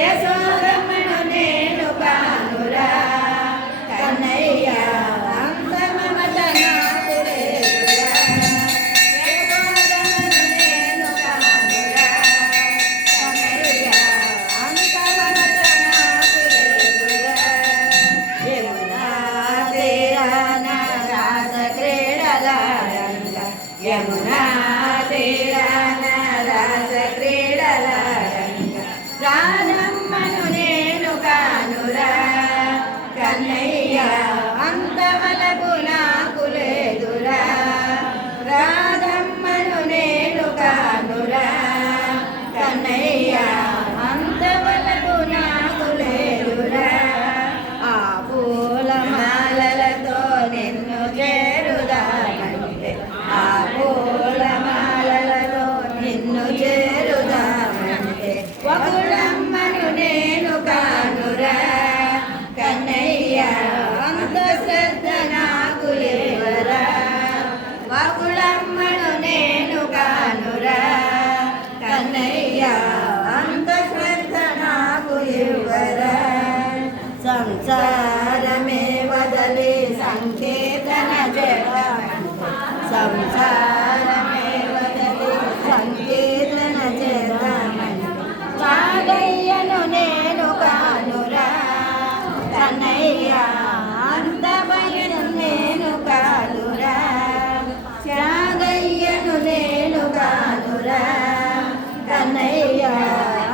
యశోదమ్మను నేను కానురా కన్నయ్య అంత మమత నాకు లేదురా యశోదమ్మను నేను కానురా కన్నయ్య అంత మమత నాకు లేదురా యమునా తీరాన రాస క్రీడలాడంగా యమునా తీరాన రాస క్రీడలాడంగా రాధమ్మను నేను కానురా కన్నయ్య అంతవలకు నాకు లేదురా రాధమ్మను నేను కానురా కన్నయ్య అంతవలకు నాకు లేదురా ఆ పూలమాలలతో నిన్ను చేరుదామంటే ఆ పూలమాలలతో నిన్ను చేరుదామంటే వకుళమ్మను నేను కానురా కన్నయ్య అంత శ్రద్ధ నాకు లేవరా వకుళమ్మను నేను కానురా కన్నయ్య అంత శ్రద్ధ నాకు ఇవ్వరా సంసారమే వదలి సంకీర్తన చేద్దామంటే సంసారమే వదలి సంకీర్తన చేద్దామంటే త్యాగయ్యను నేను కానురా కన్నయ్య అంత భయం నేను కానురా త్యాగయ్యను నేను కానురా కన్నయ్య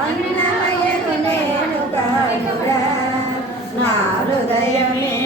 అన్నమయ్యను నేను కానురా నా హృదయమే